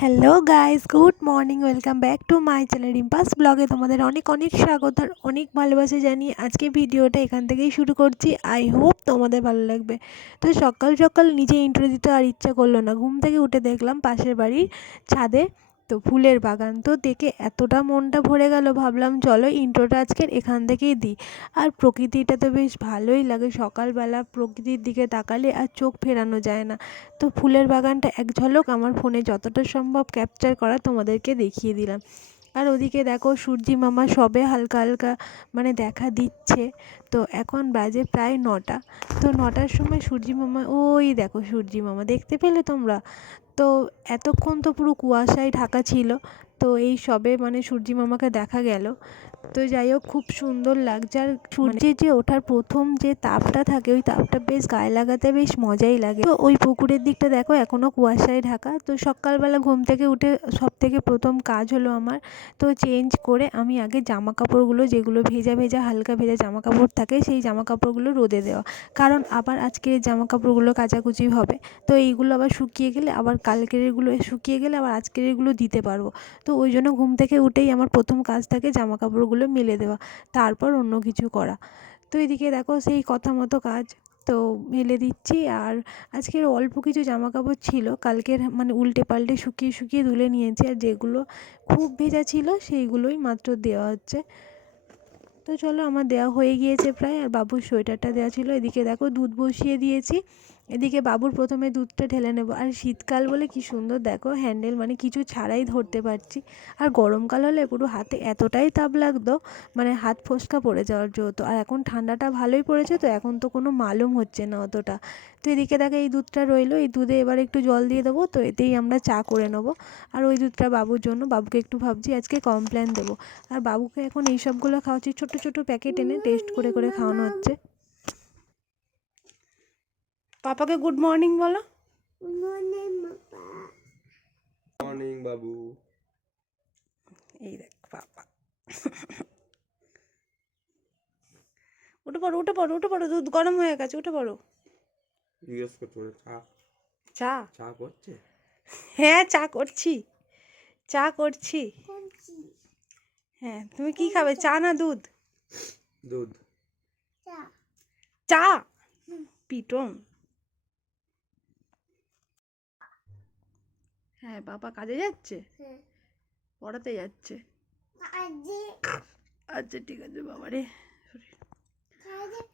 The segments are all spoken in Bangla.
Hello guys good morning welcome back to my channel Rimpas ব্লগে তোমাদের অনেক অনেক স্বাগত আর অনেক ভালোবাসা জানিয়ে আজকে ভিডিওটা এখান থেকেই শুরু করছি। আই হোপ তোমাদের ভালো লাগবে। তো সকাল সকাল নিজে ইন্টারভিউ দিতে আর ইচ্ছা করল না। ঘুম থেকে উঠে দেখলাম পাশের বাড়ির ছাদে তো ফুলের বাগান। তো দেখে এতটা মনটা ভরে গেল, ভাবলাম চলো ইন্ট্রোটা আজকের এখান থেকেই দিই। আর প্রকৃতিটা তো বেশ ভালোই লাগে, সকালবেলা প্রকৃতির দিকে তাকালে আর চোখ ফেরানো যায় না। তো ফুলের বাগানটা এক ঝলক আমার ফোনে যতটা সম্ভব ক্যাপচার করা তোমাদেরকে দেখিয়ে দিলাম। আর ওদিকে দেখো সূর্যি মামা সবে হালকা হালকা মানে দেখা দিচ্ছে। তো এখন বাজে প্রায় নটা। তো নটার সময় সূর্যি মামা, ওই দেখো সূর্যি মামা, দেখতে পেলে তোমরা? তো এতক্ষণ তো পুরো কুয়াশায় ঢাকা ছিল। তো এই সবে মানে সূর্যি মামাকে দেখা গেল। তো যাই হোক, খুব সুন্দর লাগছে। আর সূর্যের যে ওঠার প্রথম যে তাপটা থাকে, ওই তাপটা বেশ গায়ে লাগাতে বেশ মজাই লাগে। তো ওই পুকুরের দিকটা দেখো এখনও কুয়াশায় ঢাকা। তো সকালবেলা ঘুম থেকে উঠে সব থেকে প্রথম কাজ হলো আমার, তো চেঞ্জ করে আমি আগে জামা কাপড়গুলো যেগুলো ভেজা ভেজা, হালকা ভেজা জামা কাপড় থাকে, সেই জামা কাপড়গুলো রোদে দেওয়া। কারণ আবার আজকের জামা কাপড়গুলো কাচাকুচি হবে। তো এইগুলো আবার শুকিয়ে গেলে, আবার কালকের এগুলো শুকিয়ে গেলে, আবার আজকের এগুলো দিতে পারব। তো ওই জন্য ঘুম থেকে উঠেই আমার প্রথম কাজ থাকে জামা কাপড়গুলো মেলে দেওয়া, তারপর অন্য কিছু করা। তো এদিকে দেখো সেই কথা মতো কাজ। তো মেলে দিচ্ছি আর আজকের অল্প কিছু জামা কাপড় ছিল, কালকের মানে উল্টে পাল্টে শুকিয়ে শুকিয়ে তুলে নিয়েছি আর যেগুলো খুব ভেজা ছিল সেইগুলোই মাত্র দেওয়া হচ্ছে। তো চলো আমার দেওয়া হয়ে গিয়েছে প্রায় আর বাবুর সোয়েটারটা দেওয়া ছিল। এদিকে দেখো দুধ বসিয়ে দিয়েছি। এদিকে বাবুর প্রথমে দুধটা ঢেলে নেব। আর শীতকাল বলে কি সুন্দর, দেখো হ্যান্ডেল মানে কিছু ছাড়াই ধরতে পারছি। আর গরমকাল হলে পুরো হাতে এতটাই তাপ লাগতো মানে হাত ফোসকা পড়ে যাওয়ার হতো আর এখন ঠান্ডাটা ভালোই পড়েছে তো, এখন তো কোনো মালুম হচ্ছে না অতটা। তো এদিকে দেখো এই দুধটা রইল, এই দুধে এবার একটু জল দিয়ে দেবো, তো এতেই আমরা চা করে নেব। আর ওই দুধটা বাবুর জন্য, বাবুকে একটু ভাবছি আজকে কমপ্ল্যান দেবো। আর বাবুকে এখন এই সবগুলো খাওয়াচ্ছি ছোটো ছোটো প্যাকেট এনে টেস্ট করে করে খাওয়ানো হচ্ছে। পাপাকে গুড মর্নিং বলো। মর্নিং বাবু। এই দেখ পাপা। উঠে পড়ো উঠে পড়ো উঠে পড়ো দুধ গরম হয়ে গেছে উঠে পড়ো। জিজ্ঞেস করছ বলে চা? চা? চা করছে? হ্যাঁ চা করছি। চা করছি। হ্যাঁ তুমি কি খাবে চা। না দুধ? দুধ। চা। পিটন হ্যাঁ বাবা কাজে যাচ্ছে? পড়াতে যাচ্ছে। আচ্ছা ঠিক আছে বাবা রে।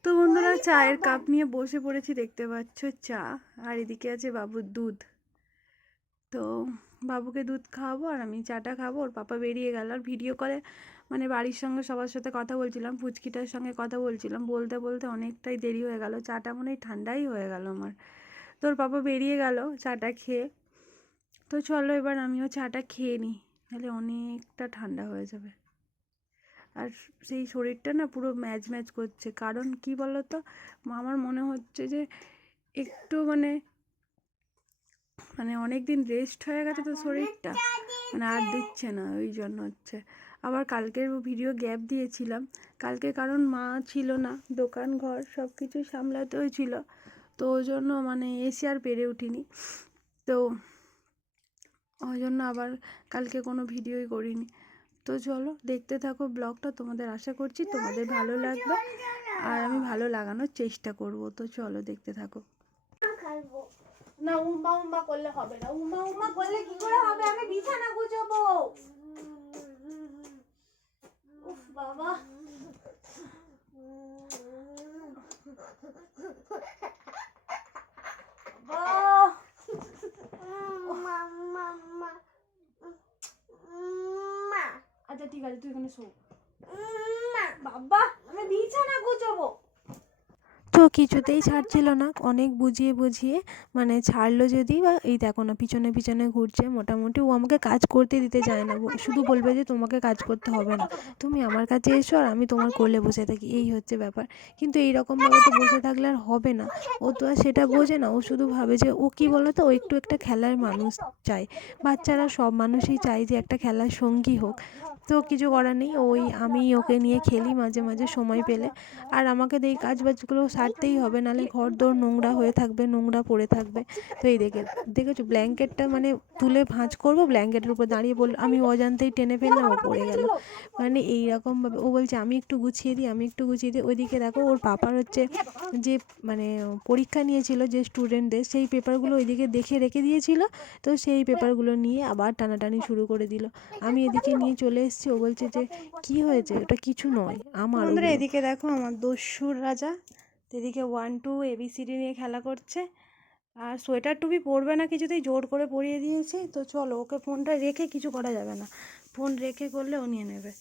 তো বন্ধুরা চায়ের কাপ নিয়ে বসে পড়েছি দেখতে পাচ্ছ চা। আর এদিকে আছে বাবুর দুধ। তো বাবুকে দুধ খাওয়াবো আর আমি চাটা খাব। ওর পাপা বেরিয়ে গেল। আর ভিডিও করে মানে বাড়ির সঙ্গে সবার সাথে কথা বলছিলাম পুচকিটার সঙ্গে কথা বলছিলাম। বলতে বলতে অনেকটাই দেরি হয়ে গেল। চাটা মনে হয় ঠান্ডাই হয়ে গেল আমার। তোর পাপা বেরিয়ে গেল চাটা খেয়ে। তো চলো এবার আমিও চাটা খেয়ে নিই তাহলে অনেকটা ঠান্ডা হয়ে যাবে। আর সেই শরীরটা না পুরো ম্যাচ ম্যাচ করছে, কারণ কি বলো তো আমার মনে হচ্ছে যে একটু মানে মানে অনেক দিন রেস্ট হয়ে গেছে তো শরীরটা মানে আর দিচ্ছে না, ওই জন্য হচ্ছে। আবার কালকের ভিডিও গ্যাপ দিয়েছিলাম, কালকে কারণ মা ছিল না, দোকান ঘর সব কিছু সামলাতে হয়েছিল তো ওই জন্য মানে এসে আর পেরে উঠিনি। তো ওই জন্য আবার কালকে কোনো ভিডিওই করিনি। তো চলো দেখতে থাকো ব্লগটা, তোমাদের আশা করছি তোমাদের ভালো লাগবে আর আমি ভালো লাগানোর চেষ্টা করব। তো চলো দেখতে থাকো। না করলে হবে না। করলে বাবা আচ্ছা ঠিক আছে তুই এখানে শো বাবা আমি বিছানা গুছাবো। তো কিছুতেই ছাড়ছিল না অনেক বুঝিয়ে বুঝিয়ে মানে ছাড়লো যদি বা এই দেখো না পিছনে পিছনে ঘুরছে মোটামুটি ও আমাকে কাজ করতে দিতে চায় না শুধু বলবে যে তোমাকে কাজ করতে হবে না। তুমি আমার কাছে এসো আর আমি তোমার কোলে বসে থাকি এই হচ্ছে ব্যাপার। কিন্তু এই রকমভাবে তো বসে থাকলে আর হবে না। ও তো আর সেটা বোঝে না ও শুধু ভাবে যে ও কী বলো তো ও একটু একটা খেলার মানুষ চায়। বাচ্চারা সব মানুষই চায় যে একটা খেলার সঙ্গী হোক। তো কিছু করার নেই। ওই আমি ওকে নিয়ে খেলি মাঝে মাঝে সময় পেলে। আর আমাকে এই কাজ বাজগুলো সার ঝাড়তেই হবে, নাহলে ঘর দোর নোংরা হয়ে থাকবে, নোংরা পড়ে থাকবে। তো এই দেখে, দেখেছ? ব্ল্যাঙ্কেটটা মানে তুলে ভাঁজ করব, ব্ল্যাঙ্কেটের উপর দাঁড়িয়ে বল আমি অজান্তেই টেনে ফেললাম, ও পড়ে গেল। মানে এইরকমভাবে ও বলছে, আমি একটু গুছিয়ে দিই, আমি একটু গুছিয়ে দিই। ওইদিকে দেখো, ওর পাপার হচ্ছে যে মানে পরীক্ষা নিয়েছিল যে স্টুডেন্টদের, সেই পেপারগুলো ওইদিকে দেখে রেখে দিয়েছিল। তো সেই পেপারগুলো নিয়ে আবার টানাটানি শুরু করে দিল। আমি এদিকে নিয়ে চলে এসেছি ও বলছে যে কি হয়েছে? ওটা কিছু নয় আমার বন্ধুরা এদিকে দেখো আমার দস্যুর রাজা এদিকে ওয়ান টু এবিসিডি নিয়ে খেলা করছে। আর সোয়েটার টুপি পরবে না কিছুতেই জোর করে পরিয়ে দিয়েছি। তো চলো ওকে ফোনটা রেখে কিছু করা যাবে না। ফোন রেখে করলে ও নিয়ে নেবে।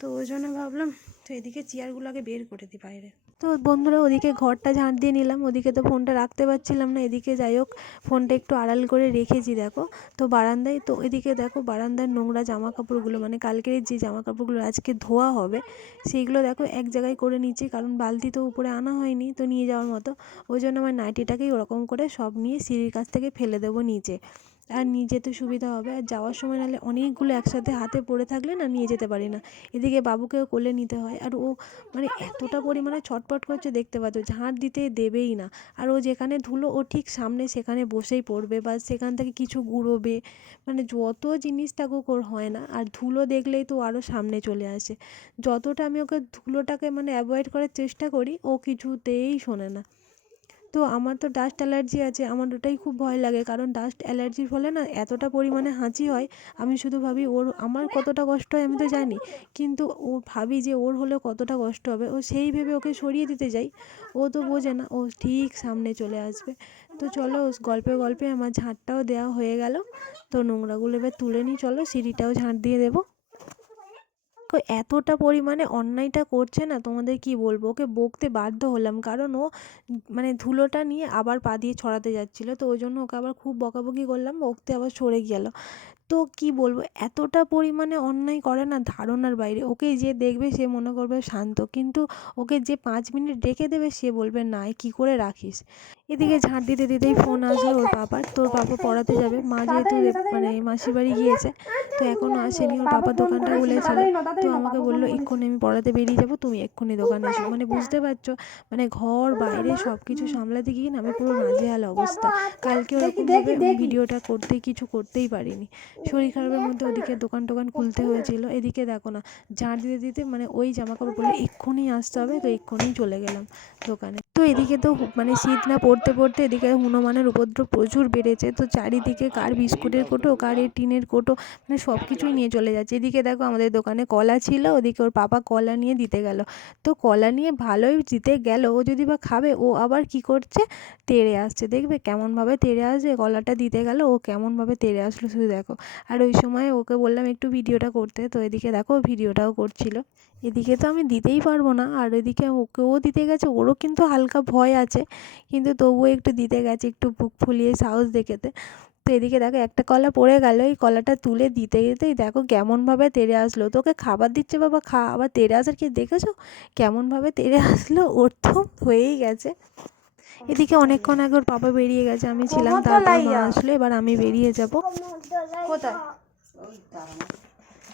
তো ওই জন্য ভাবলাম তো এদিকে চেয়ারগুলোকে বের করে দিই বাইরে। তো বন্ধুরা ওদিকে ঘরটা ঝাঁট দিয়ে নিলাম, ওদিকে তো ফোনটা রাখতে পারছিলাম না, এদিকে যাই হোক ফোনটা একটু আড়াল করে রেখেছি দেখো। তো বারান্দায়, তো এদিকে দেখো বারান্দার নোংরা জামা কাপড়গুলো মানে কালকের যে জামা কাপড়গুলো আজকে ধোয়া হবে, সেইগুলো দেখো এক জায়গায় করে নিচ্ছি, কারণ বালতি তো উপরে আনা হয়নি তো নিয়ে যাওয়ার মতো। ওই জন্য আমার নাইটিটাকেই ওরকম করে সব নিয়ে সিঁড়ির কাছ থেকে ফেলে দেবো নিচে। আর নিয়ে যেতে সুবিধা হবে। আর যাওয়ার সময় নাহলে অনেকগুলো একসাথে হাতে পড়ে থাকলে না নিয়ে যেতে পারি না। এদিকে বাবুকেও কোলে নিতে হয়। আর ও মানে এতটা পরিমাণে ছটপট করছে দেখতে পাচ্ছ, ঝাঁট দিতে দেবেই না। আর ও যেখানে ধুলো, ও ঠিক সামনে সেখানে বসেই পড়বে বা সেখান থেকে কিছু গুঁড়োবে। মানে যত জিনিস থাকুক ওর হয় না। আর ধুলো দেখলেই তো আরও সামনে চলে আসে। যতটা আমি ওকে ধুলোটাকে মানে অ্যাভয়েড করার চেষ্টা করি, ও কিছুতেই শোনে না। তো আমার তো ডাস্ট অ্যালার্জি আছে, আমার ওটাই খুব ভয় লাগে। কারণ ডাস্ট অ্যালার্জির ফলে না এতটা পরিমাণে হাঁচি হয়, আমি শুধু ভাবি ওর, আমার কতটা কষ্ট হয় আমি তো জানি। কিন্তু ও ভাবি যে ওর হলে কতটা কষ্ট হবে, ও সেই ভেবে ওকে সরিয়ে দিতে যাই। ও তো বোঝে না, ও ঠিক সামনে চলে আসবে। তো চলো গল্পে গল্পে আমার ঝাঁটটাও দেওয়া হয়ে গেল। তো নোংরাগুলো এবার তুলে নিই, চলো সিঁড়িটাও ঝাঁট দিয়ে দেবো। তো এতটা পরিমাণে অন্যায়টা করছে না, তোমাদের কি বলব? ওকে বকতে বাধ্য হলাম। কারণ ও মানে ধুলোটা নিয়ে আবার পা দিয়ে ছড়াতে যাচ্ছিল। তো ওই জন্য ওকে আবার খুব বকাবকি করলাম, বকতে আবার সরে গেল। তো কি বলব? এতটা পরিমাণে অন্যায় করে না ধারণার বাইরে। ওকে যে দেখবে সে মনে করবে শান্ত। কিন্তু ওকে যে পাঁচ মিনিট রেখে দেবে সে বলবে না কী করে রাখিস? এদিকে ঝাঁট দিতে দিতেই ফোন আসলো ওর পাপার। তোর পাপা পড়াতে যাবে। মা যেহেতু মানে মাসির বাড়ি গিয়েছে তো এখনও আসেনি ওর পাপার দোকানটা খুলেছিল। তো আমাকে বলল এক্ষুনি আমি পড়াতে বেরিয়ে যাব তুমি এক্ষুনি দোকানে এসো মানে বুঝতে পারছ? মানে ঘর বাইরে সব কিছু সামলাতে গিয়ে না আমি পুরো নাজেহাল অবস্থা। কালকে ওরকমভাবে ভিডিওটা করতে কিছু করতেই পারিনি। শরীর খারাপের মধ্যে ওদিকে দোকান টোকান খুলতে হয়েছিল। এদিকে দেখো না, ঝাঁট দিতে দিতে মানে ওই জামা কাপড় পরে এক্ষুনি আসতে হবে, তো এক্ষুনি চলে গেলাম দোকানে। তো এদিকে তো মানে শীত না পড়তে পড়তে এদিকে হনুমানের উপদ্রব প্রচুর বেড়েছে। তো চারিদিকে কার বিস্কুটের কোটো, কার এই টিনের কোটো মানে সব কিছুই নিয়ে চলে যাচ্ছে। এদিকে দেখো আমাদের দোকানে কলা ছিল, ওদিকে ওর পাপা কলা নিয়ে দিতে গেল। তো কলা নিয়ে ভালোই দিতে গেল, ও যদি বা খাবে, ও আবার কি করছে? তেড়ে আসছে। দেখবে কেমনভাবে তেড়ে আসবে কলাটা দিতে গেল, ও কেমনভাবে তেড়ে আসলো শুধু দেখো। আর ওই সময় ওকে বললাম একটু ভিডিওটা করতে, তো এদিকে দেখো ভিডিওটাও করছিল। এদিকে তো আমি দিতেই পারব না আর এদিকে ওকেও দিতে গেছে ওরও কিন্তু হালকা ভয় আছে কিন্তু তবুও একটু দিতে গেছে একটু বুক ফুলিয়ে সাহস দেখেতে। তো এদিকে দেখো একটা কলা পড়ে গেল এই কলাটা তুলে দিতে দিতেই দেখো কেমনভাবে তেড়ে আসলো। তোকে খাবার দিচ্ছে বাবা খা আবার তেড়ে আসার কি দেখেছ? কেমনভাবে তেড়ে আসলো ওর তো হয়েই গেছে। এদিকে অনেকক্ষণ আগে ওর পাপা বেরিয়ে গেছে আমি ছিলাম তারপর মা আসলো এবার আমি বেরিয়ে যাব। কোথায়?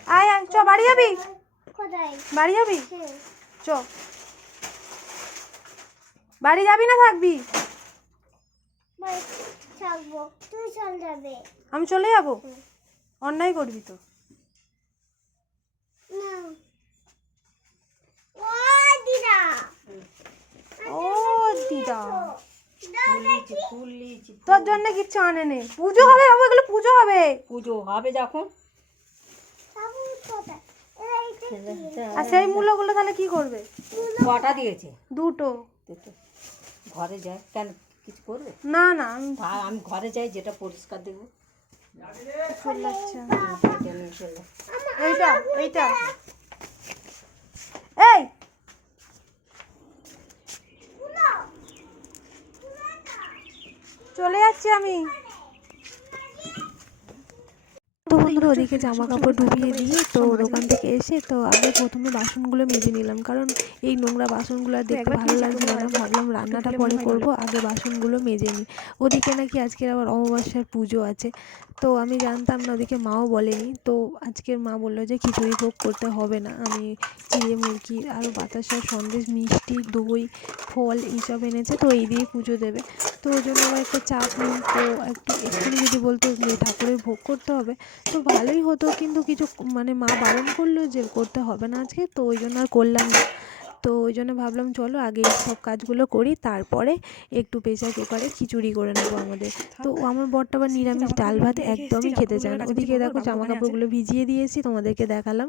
আয় চ বাড়ি যাবি? কোথায় বাড়ি যাবি? চ। বাড়ি যাবি না থাকবি? তুই চল যাবে। আমি চলে যাব? অন্যায় করবি তো। না। ও দিদা। লিচি তোর জন্য কিচ্ছু আনে নে পুজো হবে বাবু এগুলো পুজো হবে। পুজো হবে যখন বাবু কোথায় এরা এটা কি আর সেই মূল্যগুলো তাহলে কি করবে? কটা দিয়েছে? দুটো। ঘরে যায়? কেন কিছু করবে? না না আমি আমি ঘরে যাই যেটা পরিষ্কার দেবো। এইটা এইটা। এই! চলে যাচ্ছি আমি তো তো বন্ধুরা ওদিকে জামা কাপড় ডুবিয়ে দিয়ে তো দোকান থেকে এসে তো আগে প্রথমে বাসনগুলো মেজে নিলাম। কারণ এই নোংরা বাসনগুলো দেখতে ভালো লাগছিল না ভাবলাম রান্নাটা পরে করব আগে বাসনগুলো মেজে নিই। ওদিকে নাকি আজকের আবার অমাবস্যার পুজো আছে। তো আমি জানতাম না ওদিকে মাও বলেনি। তো আজকের মা বলল যে খিচুড়ি ভোগ করতে হবে না। আমি চিড়ে মুরগি আরও বাতাসার সন্দেশ মিষ্টি দই ফল এইসব এনেছে তো এই দিয়ে পুজো দেবে। তো ওই জন্য আমার একটা চাপ নেই। তো একটু এক্ষুনি যদি বলতো যে ঠাকুরের ভোগ করতে হবে তো ভালোই হতো, কিন্তু কিছু মানে মা বারণ করল যে করতে হবে না আজকে, তো ওই জন্য আর করলাম না। তো ওই জন্য ভাবলাম চলো আগে সব কাজগুলো করি, তারপরে একটু প্রেসার কুকারে খিচুড়ি করে নেব আমাদের। তো আমার বরটা আবার নিরামিষ ডাল ভাত একদমই খেতে চায় না। ওদিকে দেখো জামা কাপড়গুলো ভিজিয়ে দিয়েছি, তোমাদেরকে দেখালাম।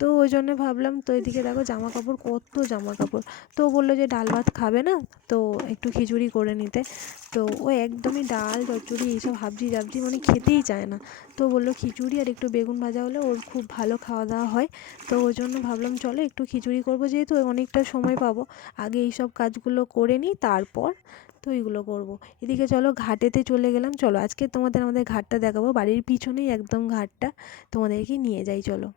তো ওই জন্য ভাবলাম তো এদিকে দেখো জামা কাপড় কত জামা কাপড় তো বলল যে ডাল ভাত খাবে না, তো একটু খিচুড়ি করে নিতে। তো ও একদমই ডাল, চচ্চড়ি এইসব হাবজি জাবজি মানে খেতেই চায় না। তো বলল খিচুড়ি আর একটু বেগুন ভাজা হলে ওর খুব ভালো খাওয়া দাওয়া হয়। তো ওই জন্য ভাবলাম চলো একটু খিচুড়ি করব যেহেতু অনেকটা সময় পাবো। আগে এই সব কাজগুলো করে নিই, তারপর তো এইগুলো করব। এদিকে চলো ঘাটেতে চলে গেলাম। চলো আজকে তোমাদের আমাদের ঘাটটা দেখাবো। বাড়ির পিছনেই একদম ঘাটটা। তোমাদেরকে নিয়ে যাই, চলো।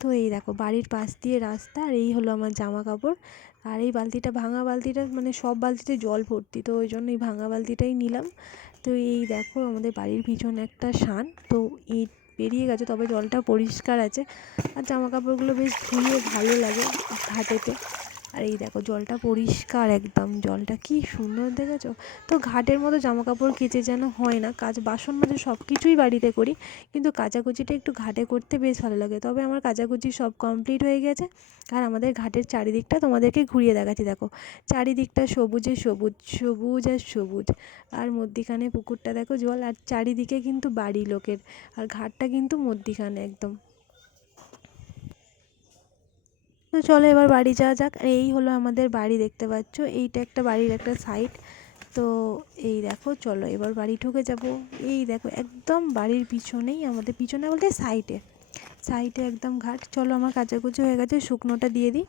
তো এই দেখো বাড়ির পাশ দিয়ে রাস্তা আর এই হলো আমার জামা কাপড় আর এই বালতিটা ভাঙা বালতিটা মানে সব বালতিতে জল ভর্তি, তো ওই জন্য এই ভাঙা বালতিটাই নিলাম। তো এই দেখো আমাদের বাড়ির পিছনে একটা শান, তো এই বেরিয়ে গেছে তবে জলটা পরিষ্কার আছে। আর জামা কাপড়গুলো বেশ ধুয়ে ভালো লাগে ঘাটেতে। আর এই দেখো জলটা পরিষ্কার একদম, জলটা কি সুন্দর দেখেছ? তো ঘাটের মতো জামা কাপড় কেচে যেন হয় না, কাজ বাসন মাজা সব কিছুই বাড়িতে করি, কিন্তু কাচাকুচিটা একটু ঘাটে করতে বেশ ভালো লাগে। তবে আমার কাচাকুচি সব কমপ্লিট হয়ে গেছে, আর আমাদের ঘাটের চারিদিকটা তোমাদেরকে ঘুরিয়ে দেখাচ্ছি, দেখো। চারিদিকটা সবুজে সবুজ সবুজ আর সবুজ, আর মধ্যিখানে পুকুরটা দেখো জল, আর চারিদিকে কিন্তু বাড়ি লোকের, আর ঘাটটা কিন্তু মধ্যিখানে একদম। তো চলো এবার বাড়ি যাওয়া যাক। আর এই হলো আমাদের বাড়ি, দেখতে পাচ্ছ? এইটা একটা বাড়ির একটা সাইড তো এই দেখো, চলো এবার বাড়ি ঢুকে যাব। এই দেখো, একদম বাড়ির পিছনেই আমাদের, পিছনে বলতে সাইডে সাইডে একদম ঘাট। চলো আমার কাচাকুচি হয়ে গেছে, শুকনোটা দিয়ে দিই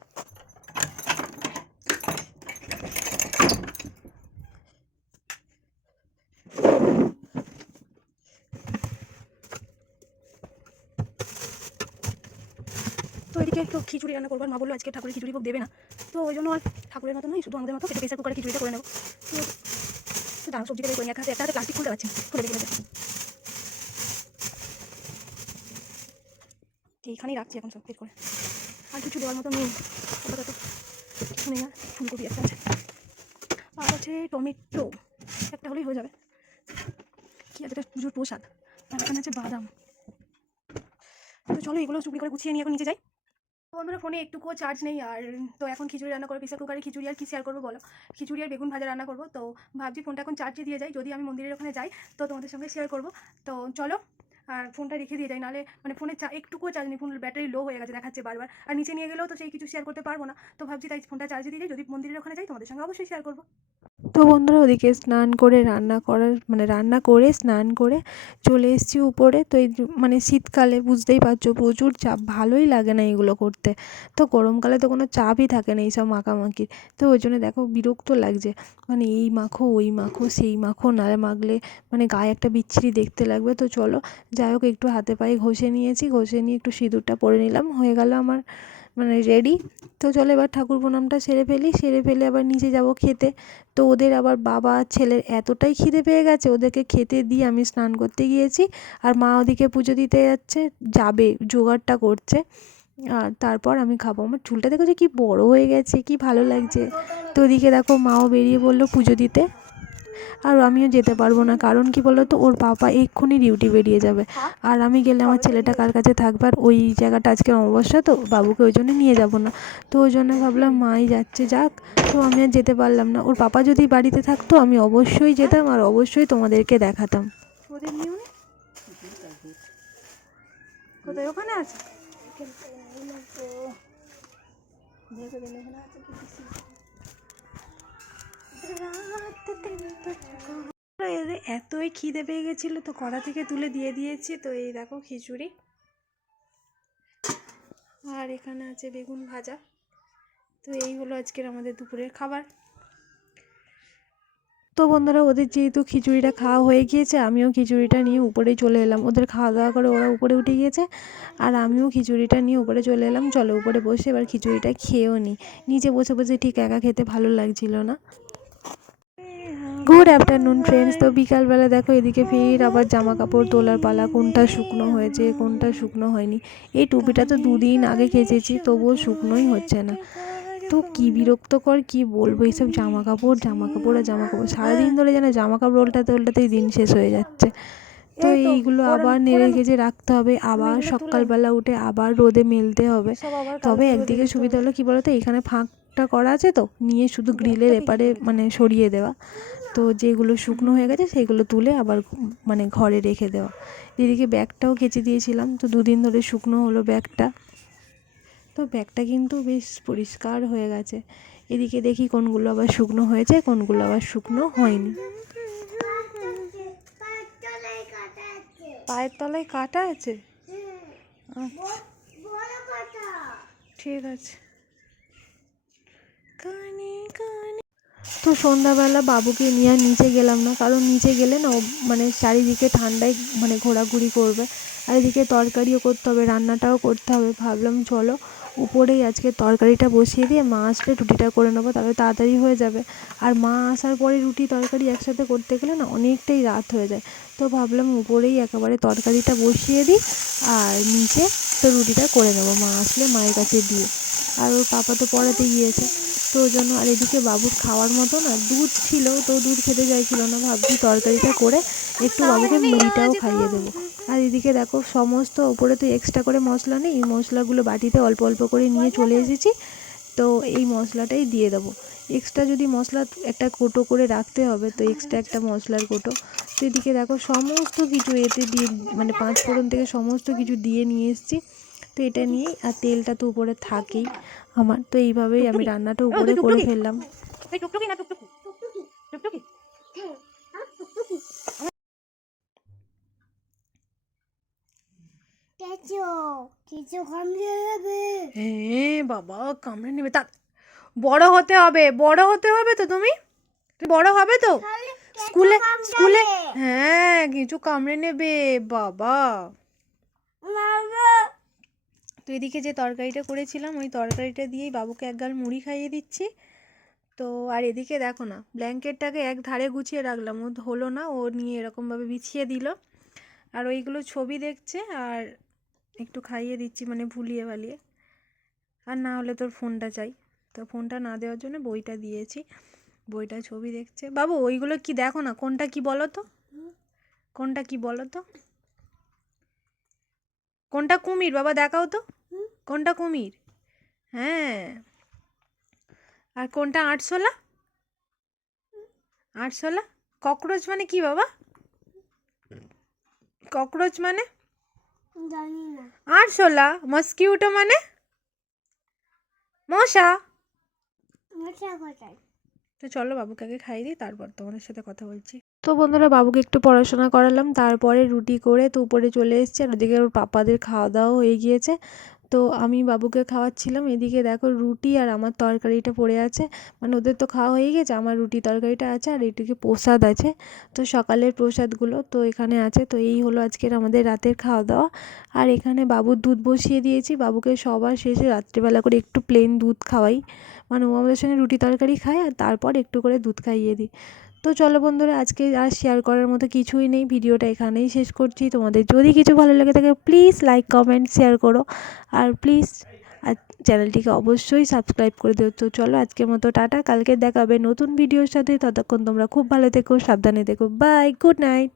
তো এদিকে একটু খিচুড়ি রান্না করব। মা বলল আজকে ঠাকুরের খিচুড়ি ভোগ দেবে না। তো ওই জন্য আর ঠাকুরের মতো নয় শুধু আমাদের মতো সেটা প্রেসার কুকারে খিচুড়িটা করে নেব। তো তো দাঁড়াও সবজিটা করে নিয়ে হাতে, একটা প্লাস্টিক খুলতে পারছি না। খুলে দেখে এইখানেই রাখছি এখন সব করে। আর কিছু দেওয়ার মতো নেই। কিছু নেই আর ফুলকপি একটা আছে। আর আছে টমেটো। একটা হলেই হয়ে যাবে। কি আছে পুজোর প্রসাদ? আর এখানে আছে বাদাম। তো চলো এগুলো চুপড়ি করে গুছিয়ে নিয়ে এখন নিচে যাই। তো বন্ধুরা ফোনে একটুকুও চার্জ নেই আর তো এখন খিচুড়ি রান্না করব প্রেসার কুকারে খিচুড়ি আর কি শেয়ার করব বলো? খিচুড়ি আর বেগুন ভাজা রান্না করব। তো ভাবছি ফোনটা এখন চার্জে দিয়ে যাই। যদি আমি মন্দিরের ওখানে যাই, তো তোমাদের সঙ্গে শেয়ার করব। তো চলো, আর ফোনটা রেখে দিয়ে যাই। নাহলে মানে ফোনে চা একটুকুও চার্জ নেই। ফোনের ব্যাটারি লো হয়ে গেছে, দেখাচ্ছে বারবার। আর নিচে নিয়ে গেলেও তো সেই কিছু শেয়ার করতে পারব না। তো ভাবছি তাই ফোনটা চার্জে দিয়ে যদি মন্দিরের ওখানে যাই, তোমাদের সঙ্গে অবশ্যই শেয়ার করব। তো বন্ধুরা ওদিকে স্নান করে রান্না করার মানে রান্না করে স্নান করে চলে এসেছি উপরে। তো এই মানে শীতকালে বুঝতেই পারছ প্রচুর চাপ, ভালোই লাগে না এগুলো করতে। তো গরমকালে তো কোনো চাপই থাকে না এইসব মাখামাখির। তো ওই জন্য দেখো বিরক্ত লাগছে। মানে এই মাখো, ওই মাখো, সেই মাখো না মাখলে মানে গায়ে একটা বিচ্ছিরি দেখতে লাগবে। তো চলো যাই হোক, একটু হাতে পায়ে ঘষে নিয়েছি। ঘষে নিয়ে একটু সিঁদুরটা পরে নিলাম। হয়ে গেল আমার মানে রেডি তো চলো এবার ঠাকুর প্রণামটা সেরে ফেলি। সেরে ফেলে আবার নিচে যাব খেতে। তো ওদের আবার বাবা ছেলের এতটাই খিদে পেয়ে গেছে, ওদেরকে খেতে দিয়ে আমি স্নান করতে গিয়েছি। আর মা ওদিকে পুজো দিতে যাচ্ছে, যাবে, জোগাড়টা করছে। আর তারপর আমি খাব। আমার চুলটা দেখো যে কি বড় হয়ে গেছে, কি ভালো লাগছে। তো ওদিকে দেখো মাও বেরিয়ে বলল পুজো দিতে। আর আমিও যেতে পারব না। কারণ কি বলো তো ওর বাবা এক্ষুনি ডিউটি বেরিয়ে যাবে। আর আমি গেলে আমার ছেলেটা কার কাছে থাকবে? আর ওই জায়গাটা আজকে অমাবস্যা, তো বাবুকে ওই জন্য নিয়ে যাব না। তো ওই জন্য ভাবলাম মাই যাচ্ছে যাক। তো আমি আর যেতে পারলাম না। ওর পাপা যদি বাড়িতে থাকতো, আমি অবশ্যই যেতাম আর অবশ্যই তোমাদেরকে দেখাতাম। কোথায়? ওখানে আছে? এতই খিদে পেয়ে গেছিল, তো কড়া থেকে তুলে দিয়ে দিয়েছি। তো এই দেখো খিচুড়ি। আর এখানে আছে বেগুন ভাজা। তো এই হলো আজকের আমাদের দুপুরের খাবার। তো বন্ধুরা, ওদের যেহেতু খিচুড়িটা খাওয়া হয়ে গিয়েছে, আমিও খিচুড়িটা নিয়ে উপরে চলে এলাম। ওদের খাওয়া দাওয়া করে ওরা উপরে উঠে গিয়েছে, আর আমিও খিচুড়িটা নিয়ে উপরে চলে এলাম। চলো উপরে বসে এবার খিচুড়িটা খেয়েও নিই নিচে বসে বসে ঠিক একা খেতে ভালো লাগছিল না। গুড আফটারনুন ফ্রেন্ডস তো বিকালবেলা দেখো এদিকে ফের আবার জামা কাপড় তোলার পালা কোনটা শুকনো হয়েছে কোনটা শুকনো হয়নি। এই টুপিটা তো দুদিন আগে কেচেছি তবুও শুকনোই হচ্ছে না। তো কি বিরক্তকর কি বলব? এইসব জামা কাপড় জামা কাপড় আর জামা কাপড় সারাদিন ধরে যেন জামা কাপড় উল্টাতে উল্টাতেই দিন শেষ হয়ে যাচ্ছে। তো এইগুলো আবার নেড়ে। গেজে রাখতে হবে। আবার। সকালবেলা উঠে আবার রোদে মেলতে হবে। তবে একদিকে সুবিধা হলো কি বলতো? এখানে ফাঁকটা করা আছে তো নিয়ে শুধু গ্রিলের এপারে মানে সরিয়ে দেওয়া। তো যেগুলো শুকনো হয়ে গেছে সেগুলো তুলে আবার মানে ঘরে রেখে দেওয়া। এদিকে ব্যাগটাও কেচে দিয়েছিলাম, তো দুদিন ধরে শুকনো হলো ব্যাগটা। তো ব্যাগটা কিন্তু বেশ পরিষ্কার হয়ে গেছে। এদিকে দেখি কোনগুলো আবার শুকনো হয়েছে, কোনগুলো আবার শুকনো হয়নি। পায়ের তলায় কাটা আছে? কাটা ঠিক আছে। কানে কানে তো সন্ধ্যাবেলা বাবুকে নিয়ে আর নিচে গেলাম না, কারণ নিচে গেলে না ও মানে চারিদিকে ঠান্ডায় মানে ঘোরাঘুরি করবে। আর এদিকে তরকারিও করতে হবে, রান্নাটাও করতে হবে। ভাবলাম চলো উপরেই আজকে তরকারিটা বসিয়ে দিয়ে মা আসলে রুটিটা করে নেব, তাহলে তাড়াতাড়ি হয়ে যাবে। আর মা আসার পরে রুটি তরকারি একসাথে করতে গেলে না অনেকটাই রাত হয়ে যায়। তো ভাবলাম উপরেই একেবারে তরকারিটা বসিয়ে দিই আর নিচে তো রুটিটা করে নেব, মা আসলে মায়ের কাছে দিয়ে। আর ওর পাপা তো পড়াতে গিয়েছে। তো ওই জন্য আর এদিকে বাবুর খাওয়ার মতো না দুধ ছিল তো দুধ খেতে চাইছিল না ভাবছি তরকারিটা করে একটু বাবুকে মুড়িটাও খাইয়ে দেবো। আর এদিকে দেখো সমস্ত ওপরে তো এক্সট্রা করে মশলা নেই এই মশলাগুলো বাটিতে অল্প অল্প করে নিয়ে চলে এসেছি তো এই মশলাটাই দিয়ে দেবো। এক্সট্রা যদি মশলা একটা কোটো করে রাখতে হবে তো এক্সট্রা একটা মশলার কোটো। তো এদিকে দেখো সমস্ত কিছু এতে দিয়ে মানে পাঁচ ফোড়ন থেকে সমস্ত কিছু দিয়ে নিয়ে এসেছি। তো এটা নিয়েই আর তেলটা তো উপরে থাকেই আমার। তো এইভাবেই আমি রান্নাটা উপরে করে ফেললাম। হ্যাঁ বাবা কামড়ে নেবে। তা বড় হতে হবে। বড় হতে হবে তো তুমি? তুমি বড় হবে তো? স্কুলে স্কুলে হ্যাঁ কিছু কামড়ে নেবে বাবা। তো এদিকে যে তরকারিটা করেছিলাম, ওই তরকারিটা দিয়েই বাবুকে এক গাল মুড়ি খাইয়ে দিচ্ছি। তো আর এদিকে দেখো না, ব্ল্যাঙ্কেটটাকে এক ধারে গুছিয়ে রাখলাম। ও হলো না, ও নিয়ে এরকমভাবে বিছিয়ে দিল। আর ওইগুলো ছবি দেখছে আর একটু খাইয়ে দিচ্ছি মানে ভুলিয়ে ভালিয়ে। আর না হলে তোর ফোনটা চাই। তো ফোনটা না দেওয়ার জন্য বইটা দিয়েছি। বইটা ছবি দেখছে। বাবু, ওইগুলো কি দেখো না, কোনটা কি বলো তো? কোনটা কি বলো তো? কোনটা কুমির? বাবা দেখাও তো। কোনটা কুমির? হ্যাঁ। আর কোনটা আটশোলা? আটশোলা? ককরোচ মানে কি বাবা? ককরোচ মানে? জানি না। আরশোলা মস্কিউটো মানে? মশা? মশা কোথায়? তো চলো বাবুকে আগে খাইয়ে দিই তারপর তোমাদের সাথে কথা বলছি। তো বন্ধুরা বাবুকে একটু পড়াশোনা করালাম তারপরে রুটি করে তো উপরে চলে এসেছি আর ওদিকে ওর পাপাদের খাওয়া দাওয়া হয়ে গিয়েছে। তো আমি বাবুকে খাওয়াচ্ছিলাম। এদিকে দেখো রুটি আর আমার তরকারিটা পড়ে আছে। মানে ওদের তো খাওয়া হয়ে গেছে, আমার রুটি তরকারিটা আছে আর এদিকে প্রসাদ আছে। তো সকালের প্রসাদগুলো তো এখানে আছে। তো এই হলো আজকের আমাদের রাতের খাওয়া দাওয়া আর এখানে বাবুর দুধ বসিয়ে দিয়েছি। বাবুকে সবার শেষে রাত্রিবেলা করে একটু প্লেন দুধ খাওয়াই। মানে ও আমাদের সঙ্গে রুটি তরকারি খায় আর তারপর একটু করে দুধ খাইয়ে দিই। তো চলো বন্ধুরা, আজকে আর শেয়ার করার মতো কিছুই নেই। ভিডিওটা এখানেই শেষ করছি। তোমাদের যদি কিছু ভালো লাগে থাকে প্লিজ লাইক কমেন্ট শেয়ার করো। আর প্লিজ আর চ্যানেলটিকে অবশ্যই সাবস্ক্রাইব করে দিও। তো চলো আজকের মতো, টাটা। কালকে দেখাবে নতুন ভিডিওর সাথে। ততক্ষণ তোমরা খুব ভালো থেকো, সাবধানে থেকো। Bye good night